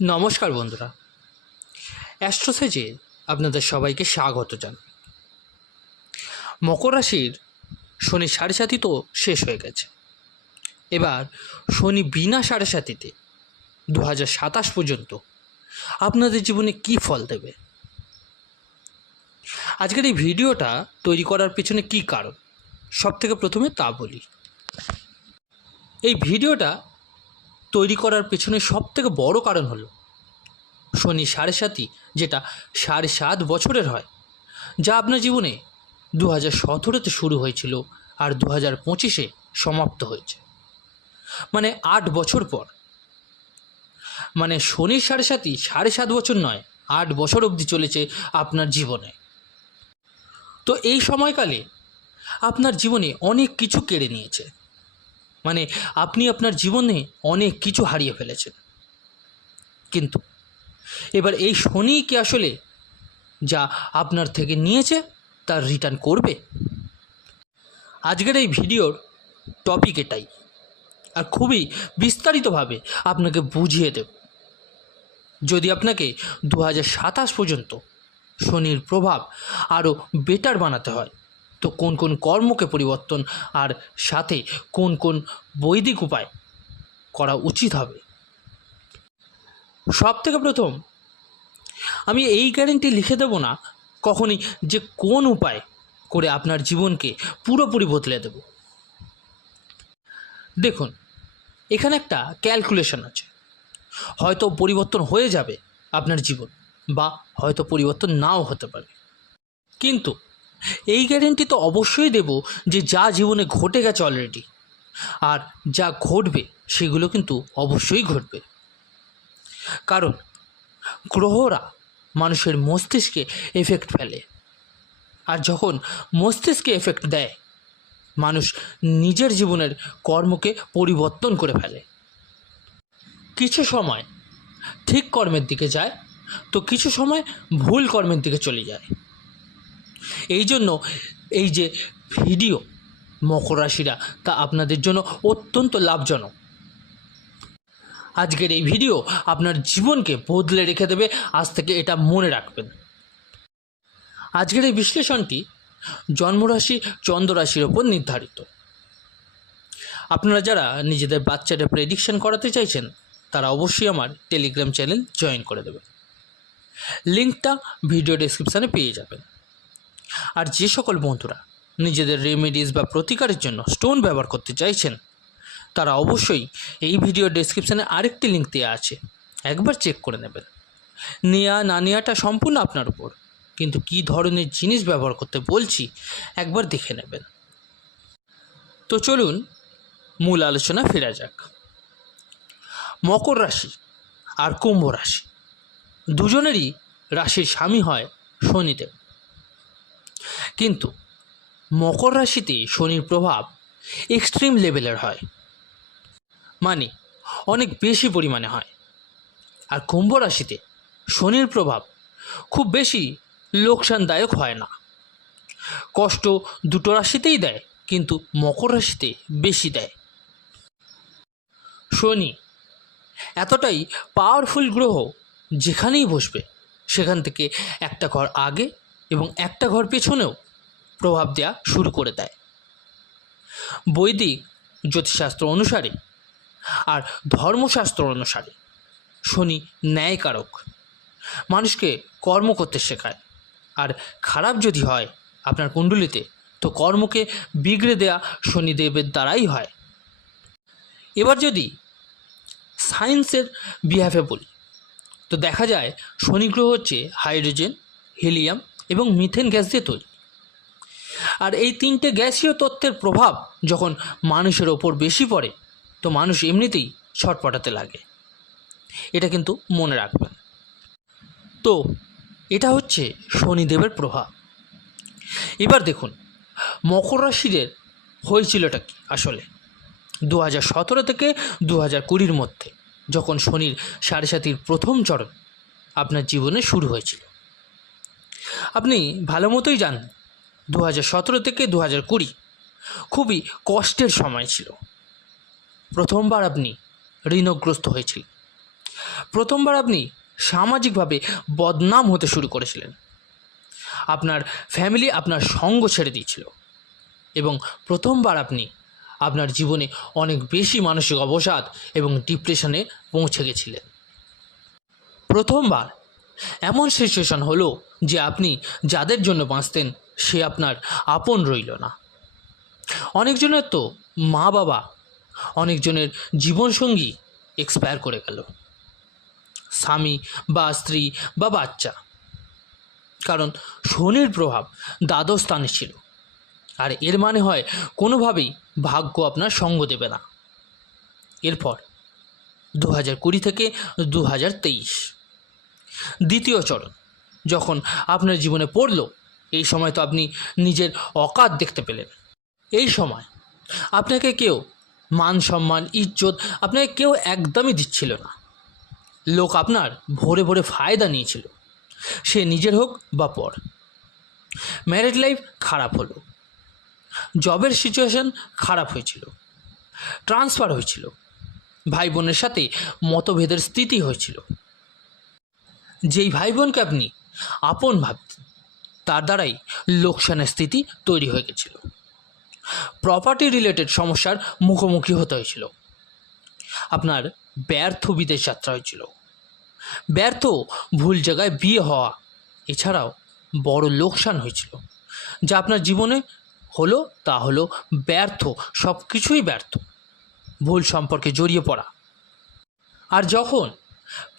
নমস্কার বন্ধুরা, অ্যাস্ট্রোসেজে আপনাদের সবাইকে স্বাগত জানাই। মকর রাশির শনি সাড়ে সাতি তো শেষ হয়ে গেছে। এবার শনি বিনা সাড়ে সাতিতে 2027 পর্যন্ত আপনাদের জীবনে কী ফল দেবে, আজকের এই ভিডিওটা তৈরি করার পেছনে কী কারণ সব থেকে প্রথমে তা বলি। এই ভিডিওটা তৈরি করার পেছনে সব থেকে বড় কারণ হলো শনি সাড়ে সাতি, যেটা 7.5 বছরের হয়, যা আপনার জীবনে 2017-তে শুরু হয়েছিল আর 2025-এ সমাপ্ত হয়েছে। মানে 8 বছর পর। মানে শনির সাড়ে সাতি 7.5 বছর নয়, 8 বছর অবধি চলেছে আপনার জীবনে। তো এই সময়কালে আপনার জীবনে অনেক কিছু কেড়ে নিয়েছে, মানে আপনি আপনার জীবনে অনেক কিছু হারিয়ে ফেলেছেন। কিন্তু এবার এই শনি কি আসলে যা আপনার থেকে নিয়েছে তার রিটার্ন করবে? আজকের এই ভিডিওর টপিক এটাই, আর খুবই বিস্তারিতভাবে আপনাকে বুঝিয়ে দেব। যদি আপনাকে 2027 পর্যন্ত শনির প্রভাব আরও বেটার বানাতে হয়, তো কোন কোন কর্মকে পরিবর্তন আর সাথে কোন কোন বৈদিক উপায় করা উচিত হবে। সব থেকে প্রথম আমি এই গ্যারেন্টি লিখে দেব না কখনই যে কোন উপায় করে আপনার জীবনকে পুরোপুরি বদলে দেব। দেখুন, এখানে একটা ক্যালকুলেশন আছে। হয়তো পরিবর্তন হয়ে যাবে আপনার জীবন, বা হয়তো পরিবর্তন নাও হতে পারে, কিন্তু এই গ্যারেন্টি তো অবশ্যই দেব যে যা জীবনে ঘটে গেছে অলরেডি, আর যা ঘটবে সেগুলো কিন্তু অবশ্যই ঘটবে। কারণ গ্রহরা মানুষের মস্তিষ্কে এফেক্ট ফেলে, আর যখন মস্তিষ্কে এফেক্ট দেয়, মানুষ নিজের জীবনের কর্মকে পরিবর্তন করে ফেলে। কিছু সময় ঠিক কর্মের দিকে যায়, তো কিছু সময় ভুল কর্মের দিকে চলে যায়। এই জন্য এই যে ভিডিও মকর রাশিরা, তা আপনাদের জন্য অত্যন্ত লাভজনক। আজকের এই ভিডিও আপনার জীবনকে বদলে রেখে দেবে, আজ থেকে এটা মনে রাখবেন। আজকের এই বিশ্লেষণটি জন্মরাশি চন্দ্ররাশির ওপর নির্ধারিত। আপনারা যারা নিজেদের বাচ্চাদের প্রেডিকশন করাতে চাইছেন, তারা অবশ্যই আমার টেলিগ্রাম চ্যানেল জয়েন করে দেবেন। লিঙ্কটা ভিডিও ডেসক্রিপশানে পেয়ে যাবেন। আর যে সকল বন্ধুরা নিজেদের রেমেডিস বা প্রতিকারের জন্য স্টোন ব্যবহার করতে চাইছেন, তারা অবশ্যই এই ভিডিও ডেসক্রিপশানে আরেকটি লিঙ্ক দেওয়া আছে, একবার চেক করে নেবেন। নেওয়া না নেওয়াটা সম্পূর্ণ আপনার উপর, কিন্তু কী ধরনের জিনিস ব্যবহার করতে বলছি একবার দেখে নেবেন। তো চলুন মূল আলোচনা ফেরা যাক। মকর রাশি আর কুম্ভ রাশি দুজনেরই রাশির স্বামী হয় শনিদেব, কিন্তু মকর রাশিতে শনির প্রভাব এক্সট্রিম লেভেলের হয়, মানে অনেক বেশি পরিমাণে হয়। আর কুম্ভ রাশিতে শনির প্রভাব খুব বেশি লোকসানদায়ক হয় না। কষ্ট দুটো রাশিতেই দেয়, কিন্তু মকর রাশিতে বেশি দেয়। শনি এতটাই পাওয়ারফুল গ্রহ, যেখানেই বসবে সেখান থেকে একটা ঘর আগে এবং একটা ঘর পেছনেও প্রভাব দেওয়া শুরু করে দেয়। বৈদিক জ্যোতিষশাস্ত্র অনুসারে আর ধর্মশাস্ত্র অনুসারে শনি ন্যায়কারক, মানুষকে কর্ম করতে শেখায়। আর খারাপ যদি হয় আপনার কুণ্ডলিতে, তো কর্মকে বিগড়ে দেয়া শনিদেবের দ্বারাই হয়। এবার যদি সায়েন্সের বিহাফে বলি, তো দেখা যায় শনি গ্রহ হচ্ছে হাইড্রোজেন, হিলিয়াম এবং মিথেন গ্যাস দিয়ে তৈরি। আর এই তিনটে গ্যাসীয় তত্ত্বের প্রভাব যখন মানুষের ওপর বেশি পড়ে, তো মানুষ এমনিতেই ছটপটাতে লাগে। এটা কিন্তু মনে রাখবেন। তো এটা হচ্ছে শনিদেবের প্রভাব। এবার দেখুন মকর রাশিদের হয়েছিলটা কি আসলে 2017 থেকে 2020-র মধ্যে, যখন শনির সাড়ে সাতির প্রথম চরণ আপনার জীবনে শুরু হয়েছিল। আপনি ভালো মতোই জানেন 2017 থেকে 2020 খুবই কষ্টের সময় ছিল। প্রথমবার আপনি ঋণগ্রস্ত হয়েছিলেন, প্রথমবার আপনি সামাজিকভাবে বদনাম হতে শুরু করেছিলেন। আপনার ফ্যামিলি আপনার সঙ্গ ছেড়ে দিয়েছিল এবং প্রথমবার আপনি আপনার জীবনে অনেক বেশি মানসিক অবসাদ এবং ডিপ্রেশনে পৌঁছে গেছিলেন। প্রথমবার এমন সিচুয়েশন হলো যে আপনি যাদের জন্য বাঁচতেন সে আপনার আপন রইল না। অনেকজনের তো মা বাবা, অনেকজনের জীবনসঙ্গী এক্সপায়ার করে গেল, স্বামী বা স্ত্রী বা বাচ্চা, কারণ শনির প্রভাব দ্বাদশ স্থানে ছিল। আর এর মানে হয় কোনোভাবেই ভাগ্য আপনার সঙ্গ দেবে না। এরপর 2020 থেকে 2023 দ্বিতীয় চরণ যখন আপনার জীবনে পড়ল, এই সময় তো আপনি নিজের অকাত দেখতে পেলেন। এই সময় আপনাকে কেউ মান সম্মান ইজ্জত আপনাকে কেউ একদমই দিচ্ছিল না। লোক আপনার ভরে ভরে ফায়দা নিয়েছিল, সে নিজের হোক বা পর। ম্যারিড লাইফ খারাপ হলো, জবের সিচুয়েশন খারাপ হয়েছিল, ট্রান্সফার হয়েছিল, ভাই বোনের সাথে মতভেদের স্থিতি হয়েছিল। যেই ভাই বোনকে আপনি আপন ভাবতেন তার দ্বারাই লোকসানের স্থিতি তৈরি হয়ে গেছিল। প্রপার্টি রিলেটেড সমস্যার মুখোমুখি হতে হয়েছিল। আপনার ব্যর্থ বিদেশ যাত্রা হয়েছিল, ব্যর্থ ভুল জায়গায় বিয়ে হওয়া, এছাড়াও বড় লোকসান হয়েছিল। যা আপনার জীবনে হলো তা হলো ব্যর্থ, সব কিছুই ব্যর্থ, ভুল সম্পর্কে জড়িয়ে পড়া। আর যখন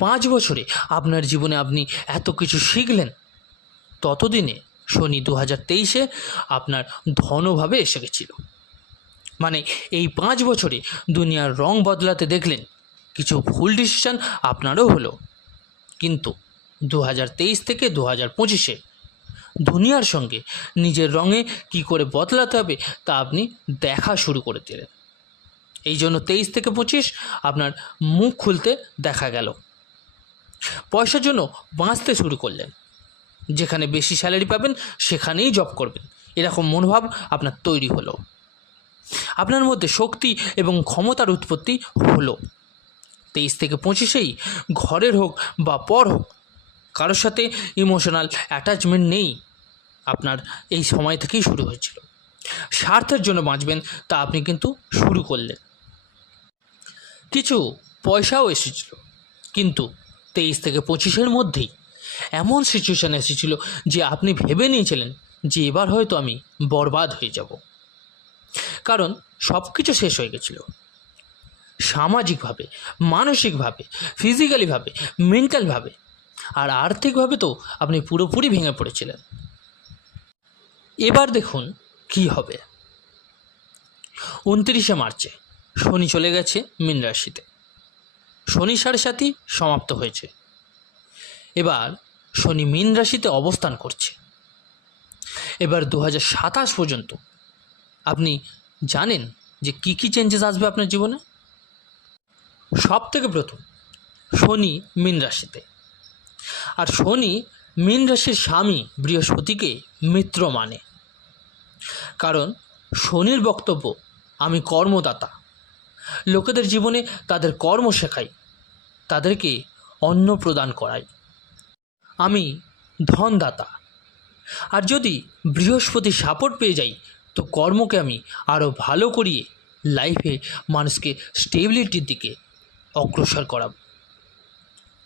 5 বছরে আপনার জীবনে আপনি এত কিছু শিখলেন, ততদিনে শনি 2023-এ আপনার ধনভাবে এসে গেছিল। মানে এই 5 বছরে দুনিয়ার রং বদলাতে দেখলেন। কিছু ভুল ডিসিশন আপনারও হলো, কিন্তু 2023 থেকে 2025-এ দুনিয়ার সঙ্গে নিজের রঙে কি করে বদলাতে হবে তা আপনি দেখা শুরু করে দিলেন। এই জন্য 23 থেকে 25 আপনার মুখ খুলতে দেখা গেল। পয়সার জন্য বাঁচতে শুরু করলেন, যেখানে বেশি স্যালারি পাবেন সেখানেই জব করবেন, এরকম মনোভাব আপনার তৈরি হলো। আপনার মধ্যে শক্তি এবং ক্ষমতার উৎপত্তি হলো। 23 থেকে 25-এই ঘরের হোক বা পর হোক, কারোর সাথে ইমোশনাল অ্যাটাচমেন্ট নেই। আপনার এই সময় থেকেই শুরু হয়েছিল। স্বার্থের জন্য বাঁচবেন তা আপনি কিন্তু শুরু করলেন। কিছু পয়সাও এসেছিল, কিন্তু 23 থেকে 25-এর মধ্যেই এমন সিচুয়েশান এসেছিল যে আপনি ভেবে নিয়েছিলেন যে এবার হয়তো আমি বরবাদ হয়ে যাব, কারণ সব কিছু শেষ হয়ে গেছিল। সামাজিকভাবে, মানসিকভাবে, ফিজিক্যালিভাবে, মেন্টালভাবে আর আর্থিকভাবে তো আপনি পুরোপুরি ভেঙে পড়েছিলেন। এবার দেখুন কি হবে। 29শে মার্চে শনি চলে গেছে মীন রাশিতে। শনি 7.5 সমাপ্ত হয়েছে। এবার শনি মীন রাশিতে অবস্থান করছে। এবার 2027 পর্যন্ত আপনি জানেন যে কী কী চেঞ্জেস আসবে আপনার জীবনে। সব থেকে প্রথম, শনি মীন রাশিতে। আর শনি মীন রাশির স্বামী বৃহস্পতিকে মিত্র মানে, কারণ শনির বক্তব্য আমি কর্মদাতা। লোকেদের জীবনে তাদের কর্ম শেখাই, তাদেরকে অন্ন প্রদান করাই। আমি ধনদাতা। আর যদি বৃহস্পতি সাপোর্ট পেয়ে যাই তো কর্মকে আমি আরও ভালো করিয়ে লাইফে মানুষকে স্টেবিলিটির দিকে অগ্রসর করাব।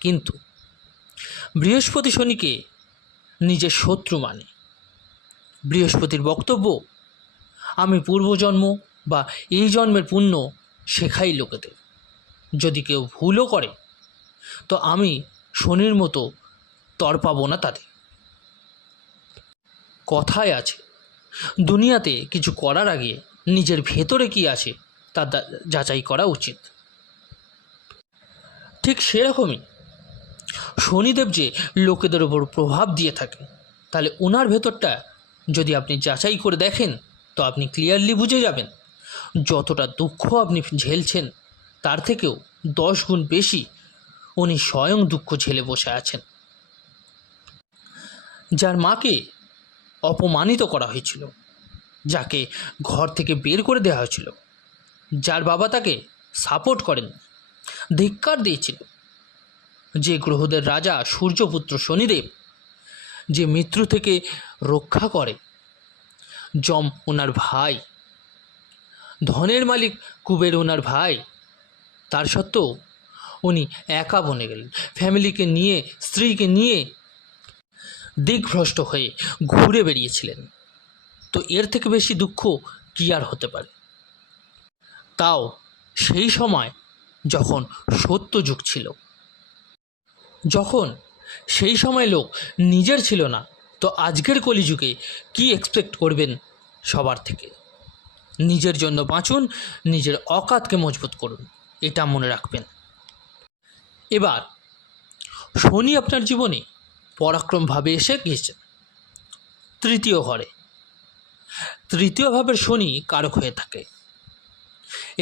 কিন্তু বৃহস্পতি শনিকে নিজের শত্রু মানে। বৃহস্পতির বক্তব্য আমি পূর্বজন্ম বা এই জন্মের পুণ্য শেখাই লোকেদের। যদি কেউ ভুলও করে তো আমি শনির মতো তড়পাবো না তাদের। কথায় আছে, দুনিয়াতে কিছু করার আগে নিজের ভেতরে কি আছে তা যাচাই করা উচিত। ঠিক সেরকমই শনিদেব যে লোকেদের ওপর প্রভাব দিয়ে থাকে, তাহলে ওনার ভেতরটা যদি আপনি যাচাই করে দেখেন তো আপনি ক্লিয়ারলি বুঝে যাবেন যতটা দুঃখ আপনি ঝেলছেন তার থেকেও 10 গুণ বেশি উনি স্বয়ং দুঃখ ঝেলে বসে আছেন। যার মাকে অপমানিত করা হয়েছিল, যাকে ঘর থেকে বের করে দেওয়া হয়েছিল, যার বাবা তাকে সাপোর্ট করেন, ধিক্কার দিয়েছিল, যে গ্রহদের রাজা সূর্যপুত্র শনিদেব, যে মৃত্যু থেকে রক্ষা করে, যম ওনার ভাই, ধনের মালিক কুবের ওনার ভাই, তার সত্ত্বেও উনি একা বনে গেলেন, ফ্যামিলিকে নিয়ে, স্ত্রীকে নিয়ে দিকভ্রষ্ট হয়ে ঘুরে বেরিয়েছিলেন। তো এর থেকে বেশি দুঃখ কী আর হতে পারে? তাও সেই সময় যখন সত্যযুগ ছিল, যখন সেই সময় লোক নিজের ছিল না, তো আজকের কলিযুগে কি এক্সপেক্ট করবেন সবার থেকে? নিজের জন্য বাঁচুন, নিজের অকাতকে মজবুত করুন, এটা মনে রাখবেন। এবার শনি আপনার জীবনে পরাক্রমভাবে এসে গিয়েছেন তৃতীয় ঘরে। তৃতীয় ভাবের শনি কারক হয়ে থাকে।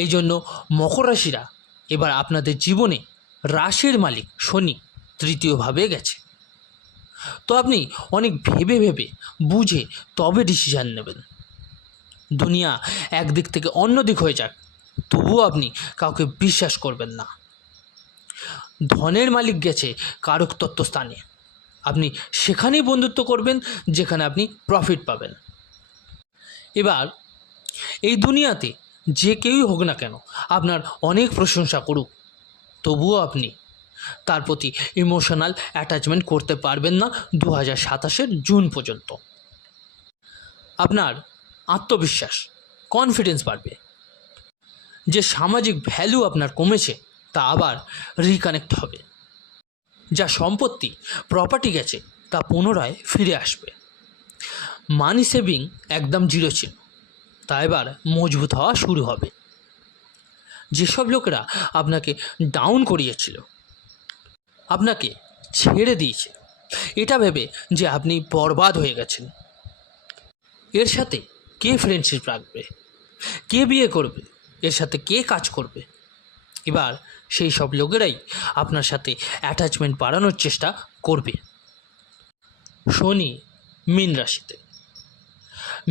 এই জন্য মকর রাশিরা এবার আপনাদের জীবনে রাশির মালিক শনি তৃতীয়ভাবে গেছে। তো আপনি অনেক ভেবে ভেবে বুঝে তবে ডিসিশান নেবেন। দুনিয়া একদিক থেকে অন্য দিক হয়ে যাক, তবুও আপনি কাউকে বিশ্বাস করবেন না। ধনের মালিক গেছে কারক তত্ত্ব স্থানে, আপনি সেখানেই বন্ধুত্ব করবেন যেখানে আপনি প্রফিট পাবেন। এবার এই দুনিয়াতে যে কেউই হোক না কেন আপনার অনেক প্রশংসা করুক, তবুও আপনি তার প্রতি ইমোশনাল অ্যাটাচমেন্ট করতে পারবেন না 2027 জুন পর্যন্ত। আপনার আত্মবিশ্বাস, কনফিডেন্স বাড়বে। যে সামাজিক ভ্যালু আপনার কমেছে তা আবার রিকানেক্ট হবে। যা সম্পত্তি, প্রপার্টি গেছে তা পুনরায় ফিরে আসবে। মানি সেভিং একদম জিরো ছিল, তা এবার মজবুত হওয়া শুরু হবে। যেসব লোকেরা আপনাকে ডাউন করিয়েছিল, আপনাকে ছেড়ে দিয়েছে এটা ভেবে যে আপনি বরবাদ হয়ে গেছেন, এর সাথে কে ফ্রেন্ডশিপ রাখবে, কে বিয়ে করবে, এর সাথে কে কাজ করবে, এবার সেই সব লোকেরাই আপনার সাথে অ্যাটাচমেন্ট বাড়ানোর চেষ্টা করবে। শনি মীন রাশিতে।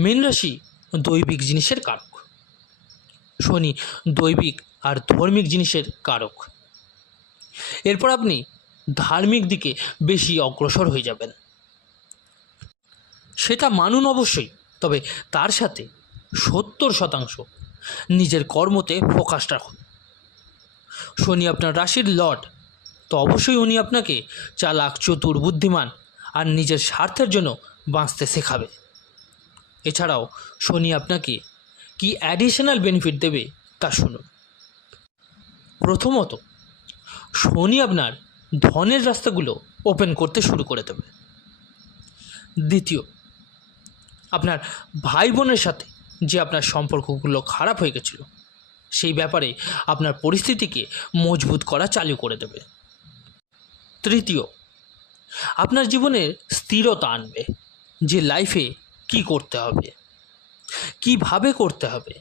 মীন রাশি দৈবিক জিনিসের কারক। শনি দৈবিক আর ধর্মিক জিনিসের কারক। এরপর আপনি ধার্মিক দিকে বেশি অগ্রসর হয়ে যাবেন, সেটা মানুন অবশ্যই, তবে তার সাথে 70% নিজের কর্মতে ফোকাস রাখুন। শনি আপনার রাশির লর্ড, তো অবশ্যই উনি আপনাকে চালাক, চতুর, বুদ্ধিমান আর নিজের স্বার্থের জন্য বাঁচতে শেখাবে। এছাড়াও শনি আপনাকে কি অ্যাডিশনাল বেনিফিট দেবে তা শুনুন। প্রথমত, শনি আপনার ধনের রাস্তাগুলো ওপেন করতে শুরু করে দেবে। দ্বিতীয়, আপনার ভাই বোনের সাথে যে আপনার সম্পর্কগুলো খারাপ হয়ে গেছিলো সেই ব্যাপারে আপনার পরিস্থিতিকে মজবুত করা চালু করে দেবে। তৃতীয়, আপনার জীবনের স্থিরতা আনবে, যে লাইফে কি করতে হবে, কিভাবে করতে হবে,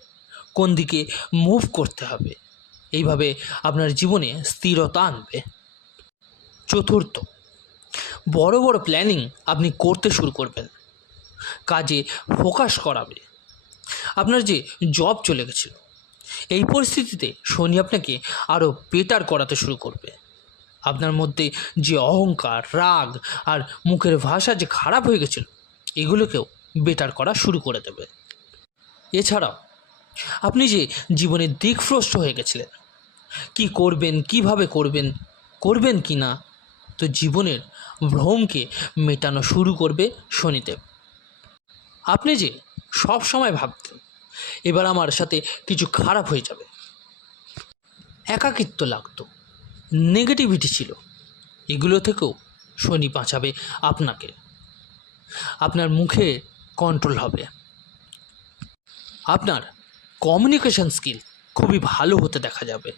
কোন দিকে মুভ করতে হবে, এইভাবে আপনার জীবনে স্থিরতা আনবে। চতুর্থ, বড় বড় প্ল্যানিং আপনি করতে শুরু করবেন, কাজে ফোকাস করাবে। আপনার যে জব চলে গেছিল, এই পরিস্থিতিতে শনি আপনাকে আরও বেটার করাতে শুরু করবে। আপনার মধ্যে যে অহংকার, রাগ আর মুখের ভাষা যে খারাপ হয়ে গেছিল, এগুলোকেও বেটার করা শুরু করে দেবে। এছাড়াও আপনি যে জীবনে দিকভ্রষ্ট হয়ে গেছিলেন, কি করবেন, কিভাবে করবেন, করবেন কি না, তো জীবনের ভ্রমকে মেটানো শুরু করবে শনিদেব। আপনি যে সব সময় ভাবতেন এবার আমার সাথে কিছু খারাপ হয়ে যাবে, একাকিত্ব লাগতো, নেগেটিভিটি ছিল, এগুলো থেকেও শনি বাঁচাবে আপনাকে। আপনার মুখে কন্ট্রোল হবে। আপনার কমিউনিকেশন স্কিল খুবই ভালো হতে দেখা যাবে।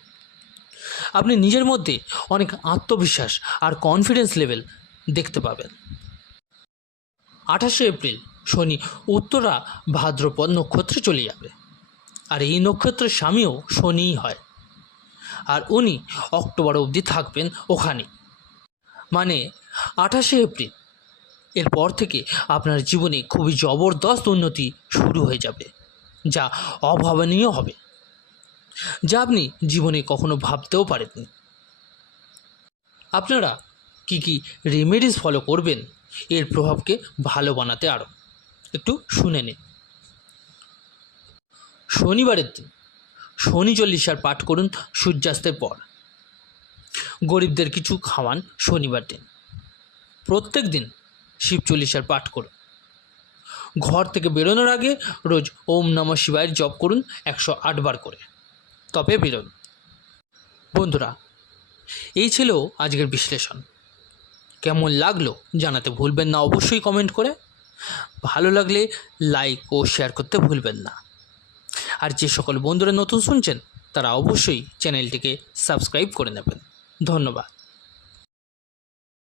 আপনি নিজের মধ্যে অনেক আত্মবিশ্বাস আর কনফিডেন্স লেভেল দেখতে পাবেন। 28শে এপ্রিল শনি উত্তরা ভাদ্রপদ নক্ষত্রে চলে যাবে, আর এই নক্ষত্রের স্বামীও শনিই হয়, আর উনি অক্টোবর অবধি থাকবেন ওখানে। মানে 28শে এপ্রিল এরপর থেকে আপনার জীবনে খুবই জবরদস্ত উন্নতি শুরু হয়ে যাবে, যা অভাবনীয় হবে, যা আপনি জীবনে কখনো ভাবতেও পারেননি। আপনারা কি কি রেমেডিস ফলো করবেন এর প্রভাবকে ভালো বানাতে আরও একটু শুনে নিন। শনিবারের দিন শনি চল্লিশার পাঠ করুন সূর্যাস্তের পর। গরিবদের কিছু খাওয়ান শনিবার দিন। প্রত্যেক দিন শিব চল্লিশার পাঠ করুন। ঘর থেকে বেরোনোর আগে রোজ ওম নমঃ শিবায়ের জপ করুন 108 বার করে, তবে বেরোন। বন্ধুরা, এই ছিল আজকের বিশ্লেষণ। কেমন লাগলো জানাতে ভুলবেন না অবশ্যই কমেন্ট করে। ভালো লাগলে লাইক ও শেয়ার করতে ভুলবেন না। আর যে সকল বন্ধুরা নতুন শুনছেন তারা অবশ্যই চ্যানেলটিকে সাবস্ক্রাইব করে নেবেন। ধন্যবাদ।